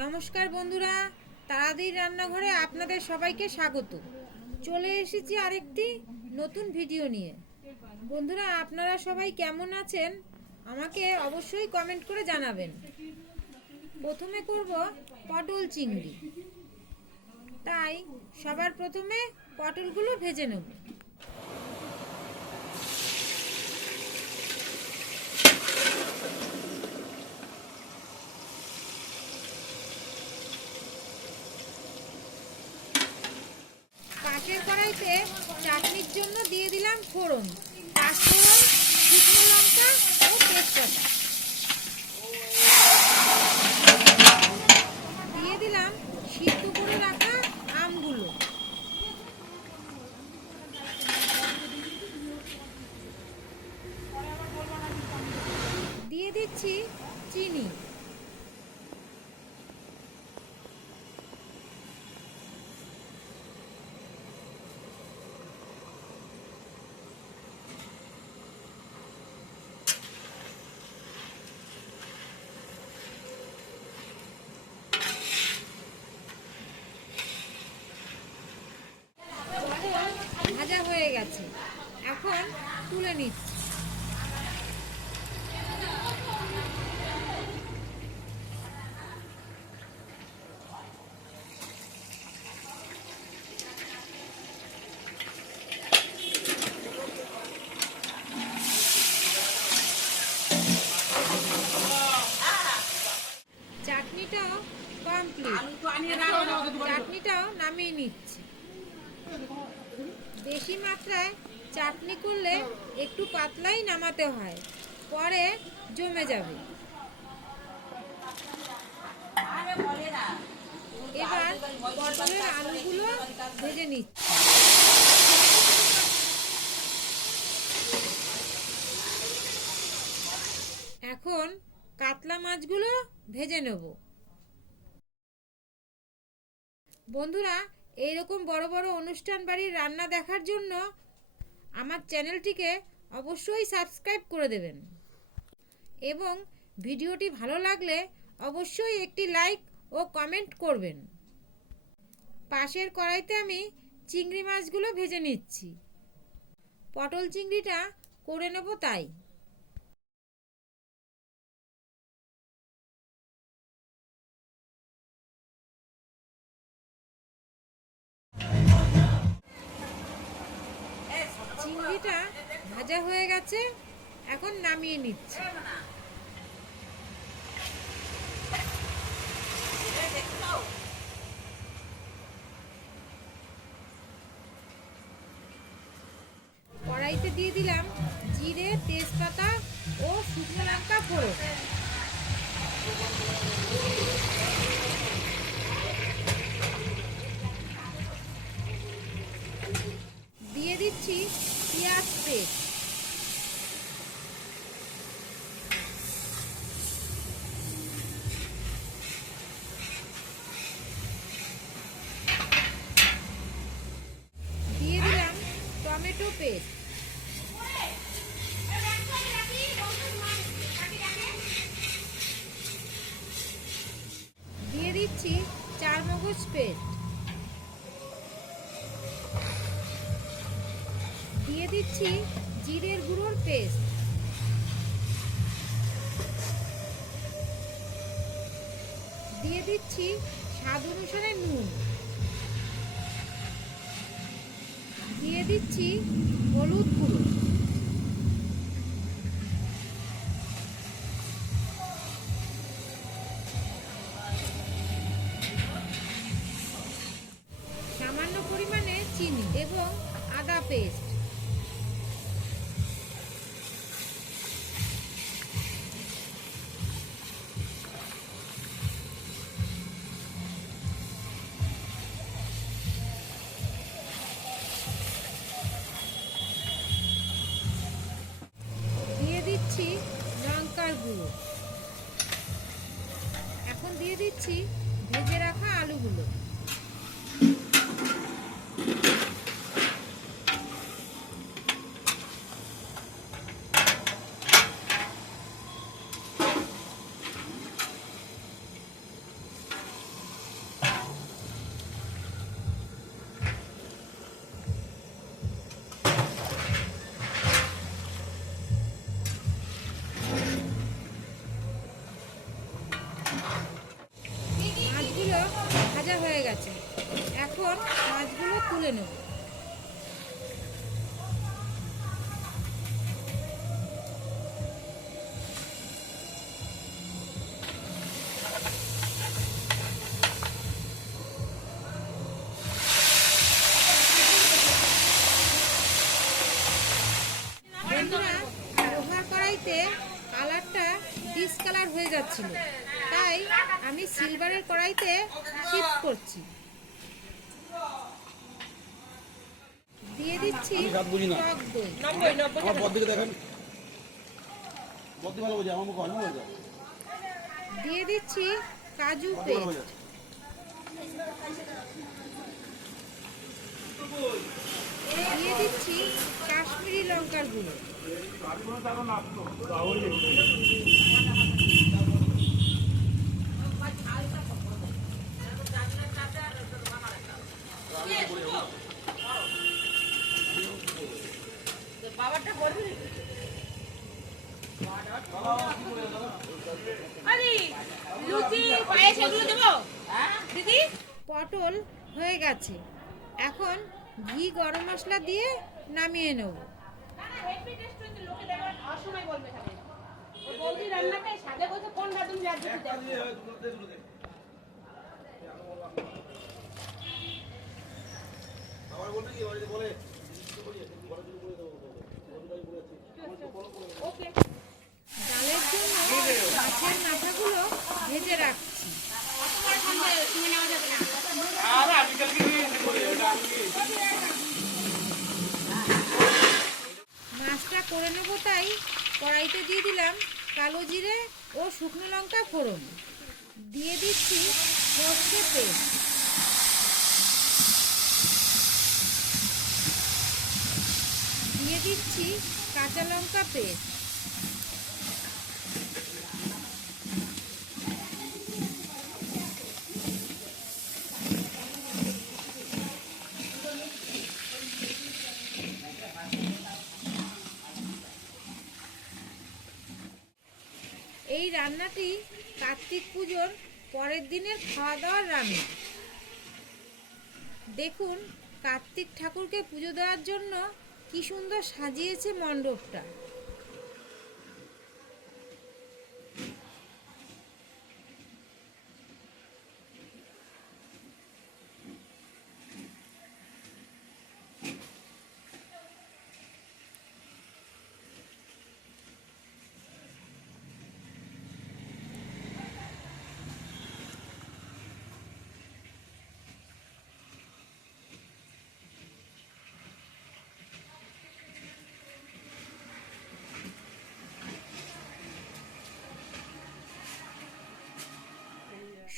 নমস্কার বন্ধুরা, তারাদির রান্নাঘরে আপনাদের সবাইকে স্বাগত। চলে এসেছি আরেকটি নতুন ভিডিও নিয়ে। বন্ধুরা, আপনারা সবাই কেমন আছেন আমাকে অবশ্যই কমেন্ট করে জানাবেন। প্রথমে করব পটল চিংড়ি, তাই সবার প্রথমে পটলগুলো ভেজে নেব। পাশের কড়াইতে চাটনির জন্য দিয়ে দিলাম ফোড়ন, পাঁচফোড়ন, শুকনো লঙ্কা ও তেজপাতা। দিয়ে দিলাম সিদ্ধ করে রাখা আমগুলো। দিয়ে দিচ্ছি চিনি। ভাজা হয়ে গেছে, এখন তুলে নিচ্ছি। চাটনিটাও কমপ্লিট, চাটনিটাও নামিয়ে নিচ্ছি। বেশি মাত্রায় চাটনি করলে একটু পাতলাই নামাতে হয়, পরে জমে যাবে। এবার পটলের আলুগুলো ভেজে নিচ্ছি। এখন কাতলা মাছগুলো ভেজে নেব। বন্ধুরা, এইরকম বড় বড় অনুষ্ঠান বাড়ির রান্না দেখার জন্য আমার চ্যানেলটিকে অবশ্যই সাবস্ক্রাইব করে দেবেন এবং ভিডিওটি ভালো লাগলে অবশ্যই একটি লাইক ও কমেন্ট করবেন। পাশের কড়াইতে আমি চিংড়ি মাছগুলো ভেজে নিচ্ছি। পটল চিংড়িটা করে নেব তাই। চিংড়িটা ভাজা হয়ে গেছে, এখন নামিয়ে নিচ্ছি। কড়াইতে দিয়ে দিলাম জিরে, তেজপাতা ও শুকনো লঙ্কা ফোড়ন। দিয়ে দিচ্ছি পেঁয়াজ পেস্ট। দিয়ে দিলাম টমেটো পেস্ট। দিয়ে দিচ্ছি চারমগজ পেস্ট। দিয়ে দিচ্ছি জিরের গুঁড়োর পেস্ট। দিয়ে দিচ্ছি স্বাদ অনুসারে নুন। দিয়ে দিচ্ছি হলুদ গুঁড়ো। সামান্য পরিমাণে চিনি এবং আদা পেস্ট। দিয়ে দিচ্ছি লঙ্কার গুঁড়ো। এখন দিয়ে দিচ্ছি ভেজে রাখা আলুগুলো। ভাজা হয়ে গেছে। এখন মাছগুলো তুলে নেব। বন্ধুরা, লোহার কড়াইতে কালারটা ডিসকালার হয়ে যাচ্ছিল, তাই আমি সিলভারের কড়াইতে শিফট করছি। দিয়ে দিচ্ছি টক দই। দিয়ে দিচ্ছি কাজু পেস্ট। দিয়ে দিচ্ছি কাশ্মীরি লঙ্কার গুঁড়ো। পটল হয়ে গেছে, এখন ঘি গরম মশলা দিয়ে নামিয়ে নেব। ডালের জন্য মাছের মাথাগুলো ভেজে রাখছি। মাছটা করে নেব, তাই কড়াইতে দিয়ে দিলাম কালো জিরে ও শুকনো লঙ্কা ফোড়ন। দিয়ে দিচ্ছি সর্ষে পেস্ট। দিয়ে দিচ্ছি কাঁচা লঙ্কা পেস্ট। এই রান্নাটি কার্তিক পুজোর পরের দিনের খাওয়া দাওয়ার রান্না। দেখুন, কার্তিক ঠাকুরকে পুজো দেওয়ার জন্য কি সুন্দর সাজিয়েছে মণ্ডপটা।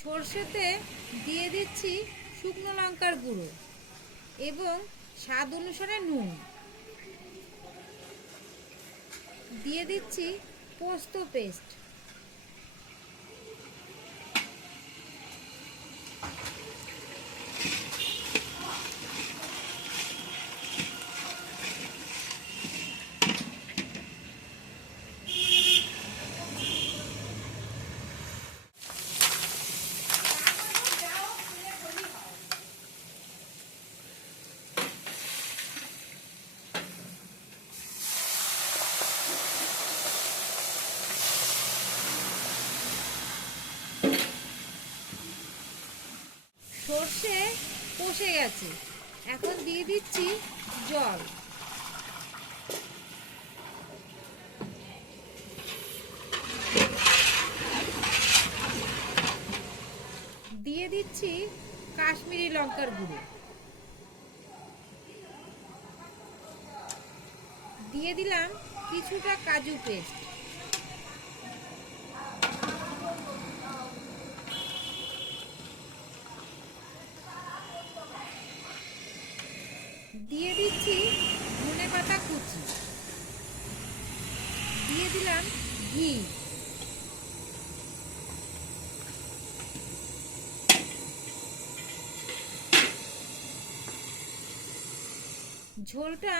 সরষেতে দিয়ে দিচ্ছি শুকনো লঙ্কার গুঁড়ো এবং স্বাদ অনুসারে নুন। দিয়ে দিচ্ছি পোস্ত পেস্ট। সর্ষে কষে গেছে, এখন দিয়ে দিচ্ছি জল। দিয়ে দিচ্ছি কাশ্মীরি লঙ্কার গুঁড়ো। দিয়ে দিলাম কিছুটা কাজু পেস্ট। দিয়ে দিচ্ছি ধনেপাতা কুচি। দিয়ে দিলাম ঘি। ঝোলটা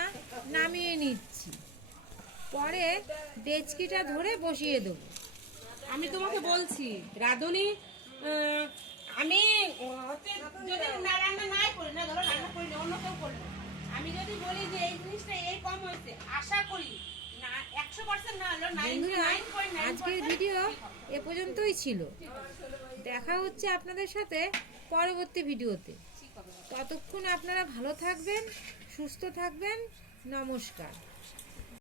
নামিয়ে নিচ্ছি, পরে ডেচকিটা ধরে বসিয়ে দেবো। আমি তোমাকে বলছি রাঁধুনি আমি যদি না রান্না নাই করি না, ধরো রান্না করি না, অন্য কেউ করলো, আমি যদি বলি যে এই জিনিসটা এই কম হয়েছে, আশা করি না 100% না হলেও বন্ধুরা 99.9% আজকের ভিডিও এ পর্যন্তই ছিল। দেখা হচ্ছে আপনাদের সাথে পরবর্তী ভিডিওতে। ততক্ষণ আপনারা ভালো থাকবেন, সুস্থ থাকবেন। নমস্কার।